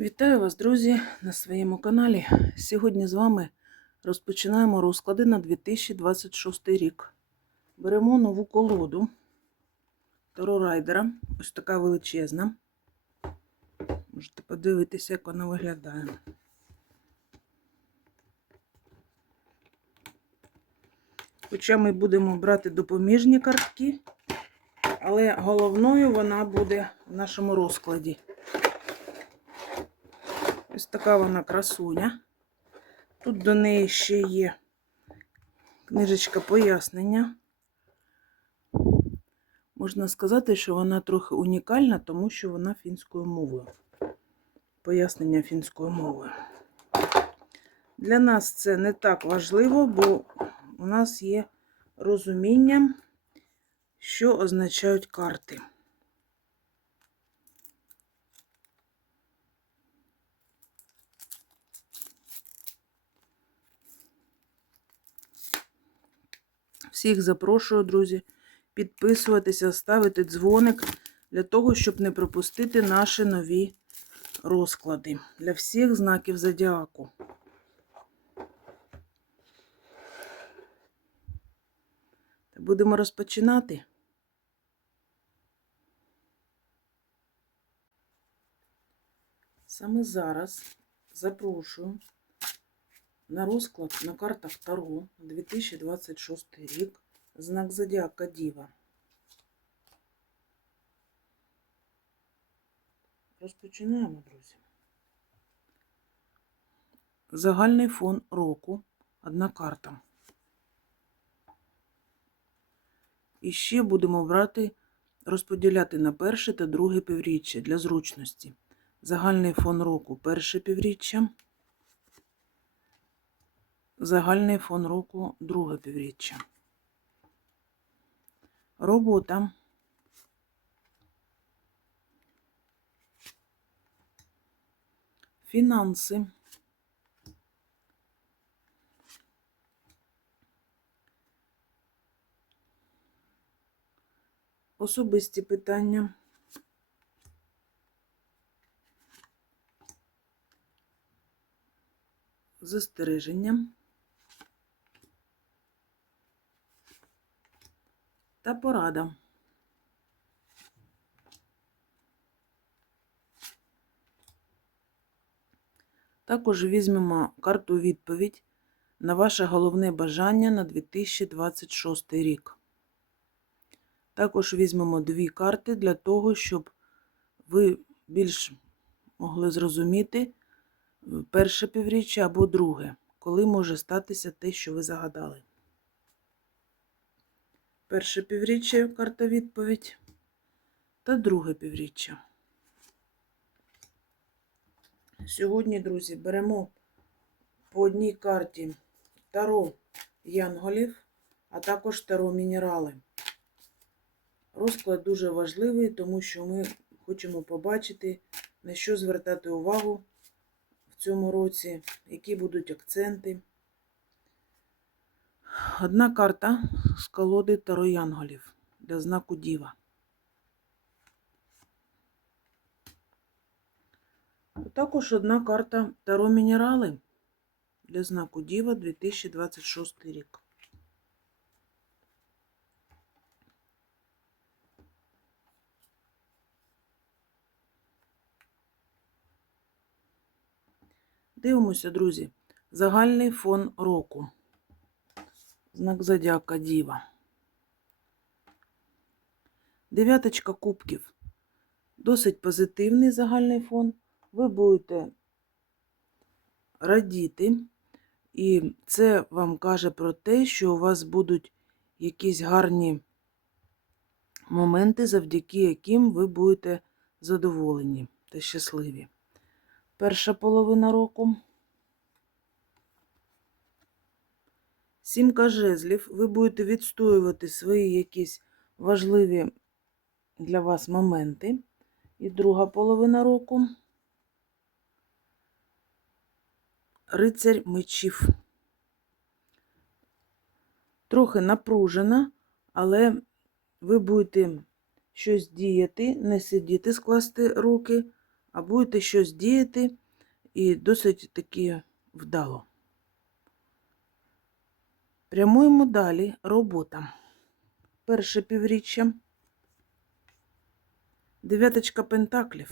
Вітаю вас, друзі, на своєму каналі. Сьогодні з вами розпочинаємо розклади на 2026 рік. Беремо нову колоду Таро Райдера. Ось така величезна. Можете подивитися, як вона виглядає. Хоча ми будемо брати допоміжні картки, але головною вона буде в нашому розкладі. Ось така вона красуня. Тут до неї ще є книжечка пояснення. Можна сказати, що вона трохи унікальна, тому що вона фінською мовою. Пояснення фінською мовою. Для нас це не так важливо, бо у нас є розуміння, що означають карти. Всіх запрошую, друзі, підписуватися, ставити дзвоник для того, щоб не пропустити наші нові розклади для всіх знаків зодіаку. Будемо розпочинати. Саме зараз запрошую на розклад на картах Таро 2026 рік знак Зодіака Діва. Розпочинаємо, друзі. Загальний фон року. Одна карта. І ще будемо брати, розподіляти на перше та друге півріччя для зручності. Загальний фон року перше півріччя. Загальний фон року друге півріччя. Робота. Фінанси. Особисті питання. Застереження. Та порада. Також візьмемо карту відповідь на ваше головне бажання на 2026 рік. Також візьмемо дві карти для того, щоб ви більш могли зрозуміти перше півріччя або друге, коли може статися те, що ви загадали. Перше півріччя карта відповідь та друге півріччя. Сьогодні, друзі, беремо по одній карті таро янголів, а також таро мінерали. Розклад дуже важливий, тому що ми хочемо побачити, на що звертати увагу в цьому році, які будуть акценти. Одна карта з колоди Таро Янголів для знаку Діва. Також одна карта Таро Мінерали для знаку Діва 2026 рік. Дивимося, друзі, загальний фон року. Знак зодіака Діва. Дев'яточка кубків. Досить позитивний загальний фон. Ви будете радіти, і це вам каже про те, що у вас будуть якісь гарні моменти, завдяки яким ви будете задоволені та щасливі. Перша половина року. Сімка жезлів, ви будете відстоювати свої якісь важливі для вас моменти. І друга половина року. Рицарь мечів. Трохи напружена, але ви будете щось діяти, не сидіти, скласти руки, а будете щось діяти і досить таки вдало. Прямуємо далі. Робота. Перше півріччя. Дев'яточка пентаклів.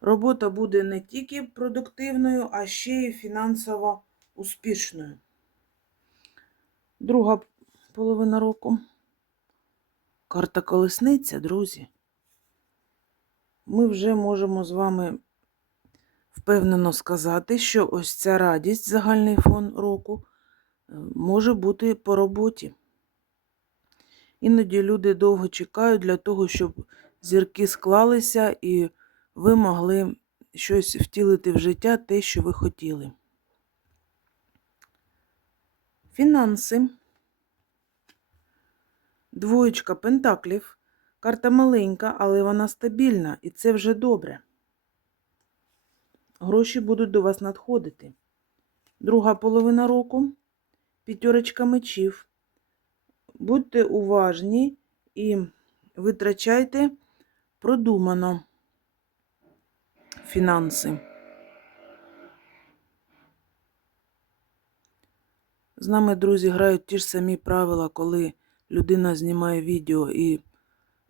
Робота буде не тільки продуктивною, а ще й фінансово успішною. Друга половина року. Карта колесниця, друзі. Ми вже можемо з вами впевнено сказати, що ось ця радість, загальний фон року, може бути по роботі. Іноді люди довго чекають для того, щоб зірки склалися і ви могли щось втілити в життя те, що ви хотіли. Фінанси. Двоєчка пентаклів. Карта маленька, але вона стабільна, і це вже добре. Гроші будуть до вас надходити. Друга половина року. П'ятерочка мечів. Будьте уважні і витрачайте продумано фінанси. З нами, друзі, грають ті ж самі правила, коли людина знімає відео і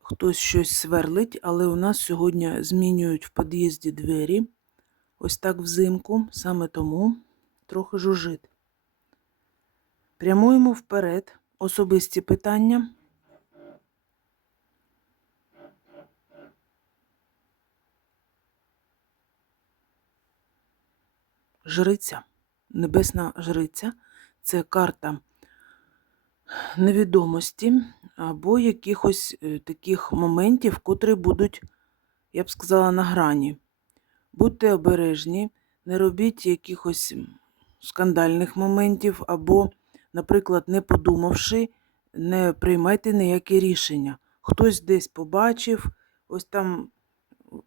хтось щось сверлить, але у нас сьогодні змінюють в під'їзді двері. Ось так взимку, саме тому трохи жужжить. Прямуємо вперед. Особисті питання. Жриця. Небесна жриця це карта невідомості або якихось е, таких моментів, котрі будуть, я б сказала, на грані. Будьте обережні, не робіть якихось скандальних моментів, або, наприклад, не подумавши, не приймайте ніякі рішення. Хтось десь побачив, ось там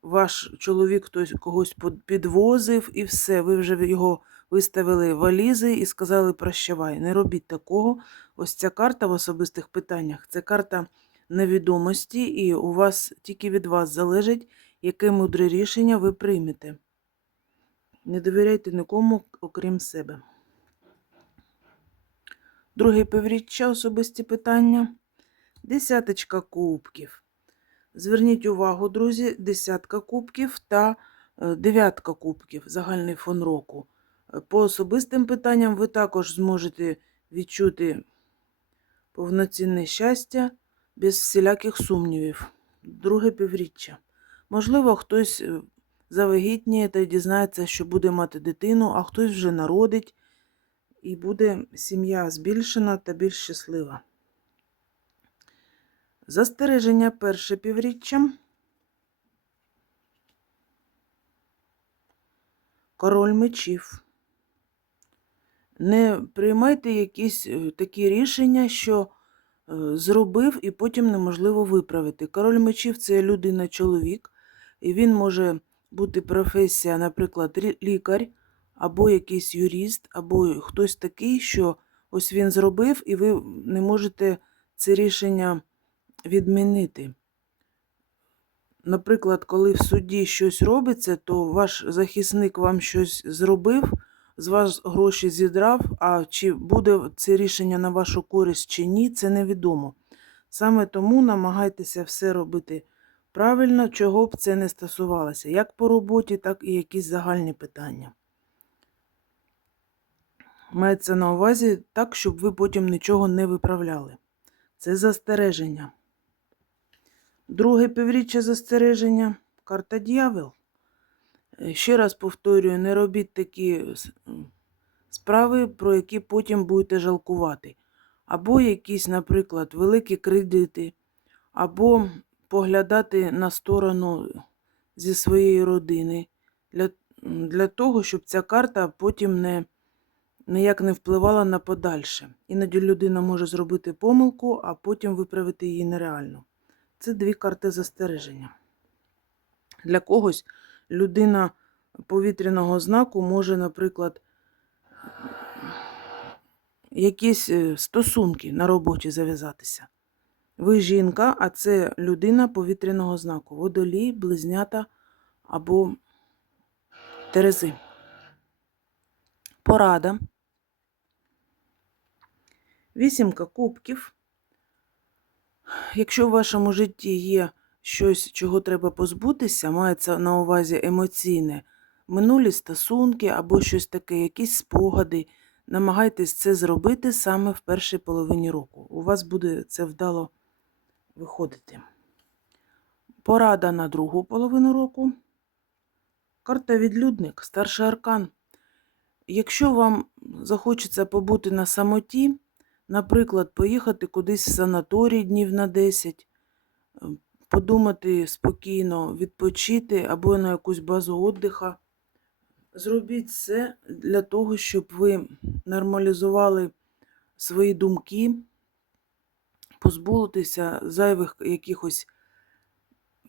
ваш чоловік хтось когось підвозив і все, ви вже його виставили валізи і сказали прощавай. Не робіть такого. Ось ця карта в особистих питаннях це карта невідомості, і у вас тільки від вас залежить, яке мудре рішення ви приймете. Не довіряйте нікому, окрім себе. Друге півріччя особисті питання. Десяточка кубків. Зверніть увагу, друзі, десятка кубків та е, дев'ятка кубків, загальний фон року. Е, По особистим питанням ви також зможете відчути повноцінне щастя без всіляких сумнівів. Друге півріччя. Можливо, хтось е, завагітніє та дізнається, що буде мати дитину, а хтось вже народить, і буде сім'я збільшена та більш щаслива. Застереження перше півріччя. Король мечів. Не приймайте якісь е, такі рішення, що е, зробив і потім неможливо виправити. Король мечів це людина-чоловік, і він може бути професія, наприклад, лікар, або якийсь юрист, або хтось такий, що ось він зробив, і ви не можете це рішення відмінити. Наприклад, коли в суді щось робиться, то ваш захисник вам щось зробив, з вас гроші зідрав, а чи буде це рішення на вашу користь чи ні, це невідомо. Саме тому намагайтеся все робити правильно, чого б це не стосувалося, як по роботі, так і якісь загальні питання. Мається на увазі так, щоб ви потім нічого не виправляли. Це застереження. Друге півріччя застереження карта дьявол. Е, Ще раз повторюю, не робіть такі справи, про які потім будете жалкувати. Або якісь, наприклад, великі кредити, або поглядати на сторону зі своєї родини для, для того, щоб ця карта потім не, ніяк не впливала на подальше. Іноді людина може зробити помилку, а потім виправити її нереально. Це дві карти застереження. Для когось людина повітряного знаку може, наприклад, якісь е, стосунки на роботі зав'язатися. Ви жінка, а це людина повітряного знаку. Водолій, близнята або терези. Порада. Вісімка кубків. Якщо в вашому житті є щось, чого треба позбутися, мається на увазі емоційне, минулі стосунки або щось таке, якісь спогади, намагайтесь це зробити саме в першій половині року. У вас буде це вдало виходити. Порада на другу половину року. Карта відлюдник, старший аркан. Якщо вам захочеться побути на самоті, наприклад, поїхати кудись в санаторій днів на 10, е, подумати спокійно, відпочити або на якусь базу віддиха, зробіть все для того, щоб ви нормалізували свої думки, позбулитися зайвих якихось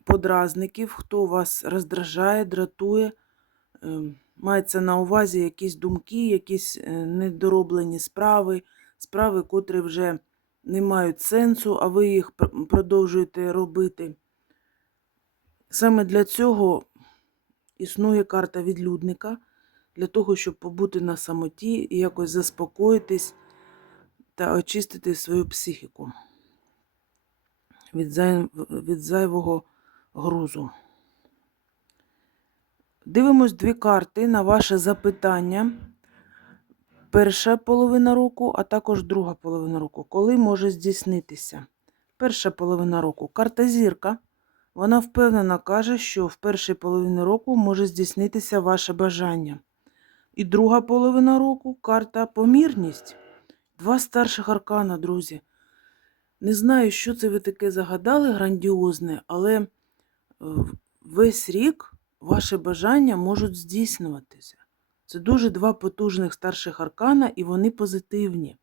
подразників, хто вас роздражає, дратує. Мається на увазі якісь думки, якісь е, недороблені справи, справи, котрі вже не мають сенсу, а ви їх продовжуєте робити. Саме для цього існує карта відлюдника, для того, щоб побути на самоті і якось заспокоїтись та очистити свою психіку від зайвого грузу. Дивимось дві карти на ваше запитання. Перша половина року, а також друга половина року. Коли може здійснитися? Перша половина року. Карта зірка. Вона впевнено каже, що в першій половині року може здійснитися ваше бажання. І друга половина року карта помірність. Два старших аркана, друзі. Не знаю, що це ви таке загадали грандіозне, але е, весь рік ваші бажання можуть здійснюватися. Це дуже два потужних старших аркана, і вони позитивні.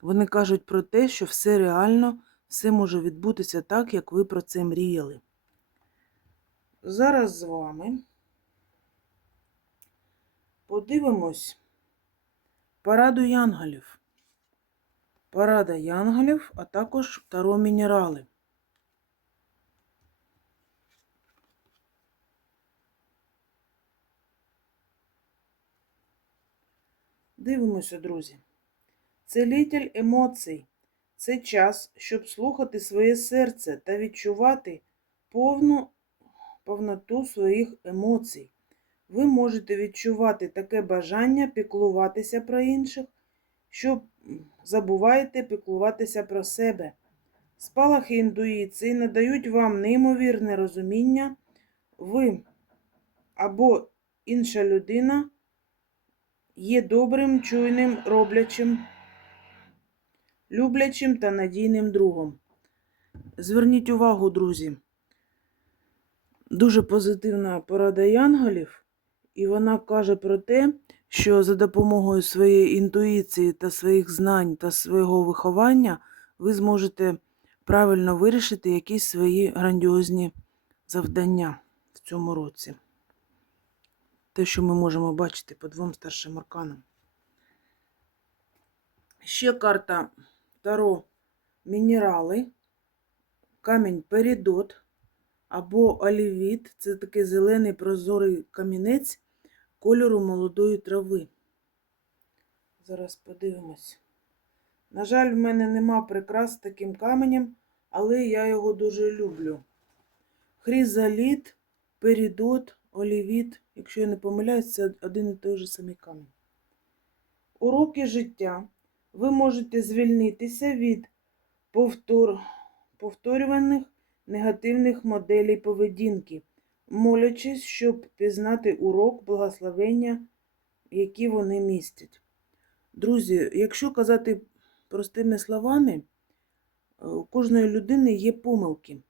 Вони кажуть про те, що все реально, все може відбутися так, як ви про це мріяли. Зараз з вами подивимось параду янголів. Парада янголів, а також таро мінерали. Дивимося, друзі. Целитель емоцій. Це час, щоб слухати своє серце та відчувати повну повноту своїх емоцій. Ви можете відчувати таке бажання піклуватися про інших, що забуваєте піклуватися про себе. Спалахи інтуїції надають вам неймовірне розуміння, ви або інша людина є добрим, чуйним, роблячим, люблячим та надійним другом. Зверніть увагу, друзі. Дуже позитивна порада янголів, і вона каже про те, що за допомогою своєї інтуїції та своїх знань та свого виховання ви зможете правильно вирішити якісь свої грандіозні завдання в цьому році. Те, що ми можемо бачити по двом старшим арканам. Ще карта Таро Мінерали, камінь Перідот або олівіт. Це такий зелений прозорий камінець кольору молодої трави. Зараз подивимось. На жаль, в мене нема прикрас з таким каменем, але я його дуже люблю. Хризаліт, перідот, олівіт. Якщо я не помиляюсь, це один і той же самий камінь. Уроки життя. Ви можете звільнитися від повтор... повторюваних негативних моделей поведінки, молячись, щоб пізнати урок благословення, які вони містять. Друзі, якщо казати простими словами, е, у кожної людини є помилки.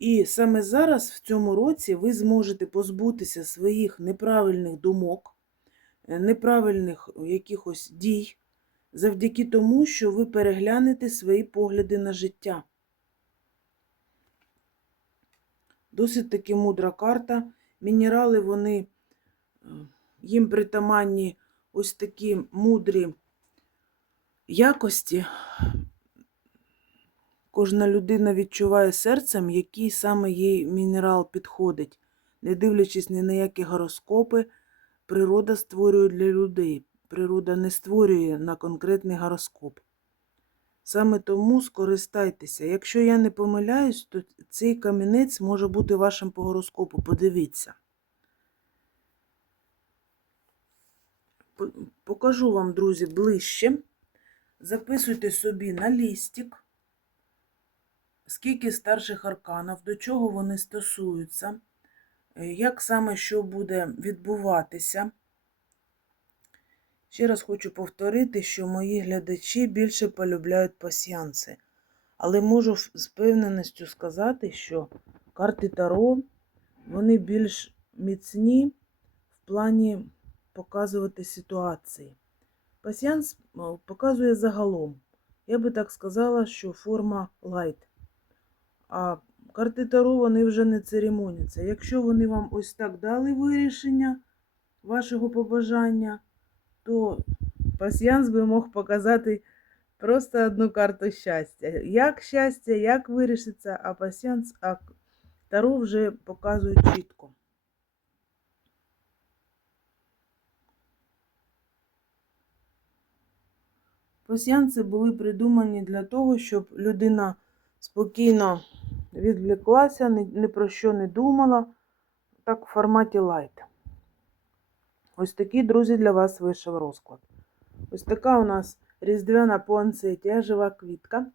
І саме зараз, в цьому році, ви зможете позбутися своїх неправильних думок, е, неправильних якихось дій, завдяки тому, що ви переглянете свої погляди на життя. Досить таки мудра карта. Мінерали, вони е, їм притаманні ось такі мудрі якості. Кожна людина відчуває серцем, який саме їй мінерал підходить. Не дивлячись ні на які гороскопи, природа створює для людей. Природа не створює на конкретний гороскоп. Саме тому скористайтеся. Якщо я не помиляюсь, то цей камінець може бути вашим по гороскопу. Подивіться. Покажу вам, друзі, ближче. Записуйте собі на лістик, скільки старших арканів, до чого вони стосуються, е, як саме що буде відбуватися. Ще раз хочу повторити, що мої глядачі більше полюбляють пасіянси. Але можу з певненістю сказати, що карти Таро вони більш міцні в плані показувати ситуації. Пасіянс показує загалом. Я би так сказала, що форма лайт. А карти Таро вони вже не церемоняться. Якщо вони вам ось так дали вирішення вашого побажання, то пасіянс би мог показати просто одну карту щастя. Як щастя, як вирішиться, а пасіянс, а Таро вже показує чітко. Пасіянси були придумані для того, щоб людина спокійно відвлеклася, ні, про що не думала, так в форматі лайт. Ось такий, друзі, для вас вийшов розклад. Ось така у нас різдвяна пуансетія, жива квітка.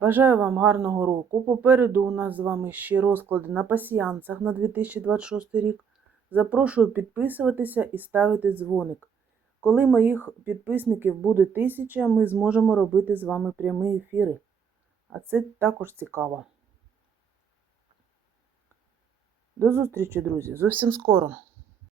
Бажаю вам гарного року. Попереду у нас з вами ще розклади на пасіянцях на 2026 рік. Запрошую підписуватися і ставити дзвоник. Коли моїх підписників буде тисяча, ми зможемо робити з вами прямі ефіри. А це також цікаво. До зустрічі, друзі! Зовсім скоро!